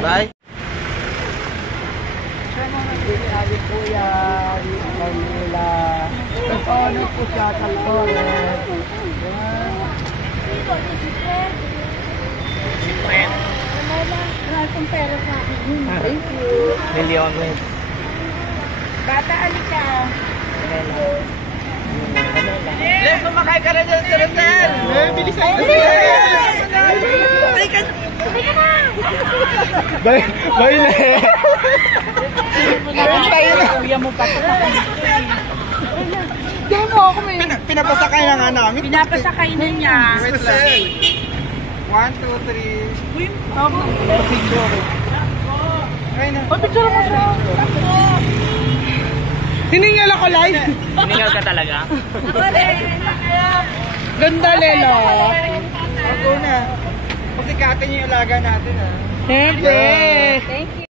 Bye. Sabi po yan, Manila. Ano po siya, Talcoret. Wala akong pera sa akin. Thank you. Million. Bata, alika. Les, sumakay ka na dyan, Sir Sir! Bilisan ka! Halika na! Bye, Le! Kuya mo pa. Diyan mo ako may... Pinapasakay na nga namin. Pinapasakay na niya. Wait lang. 1, 2, 3. Uy, picture. Ayun na. Picture mo siya. Hiningal ako live. Hiningal ka talaga? Ganda, Lelo. Ako na. Pasikatin yung ilaga natin, ha? Siyempre. Thank you.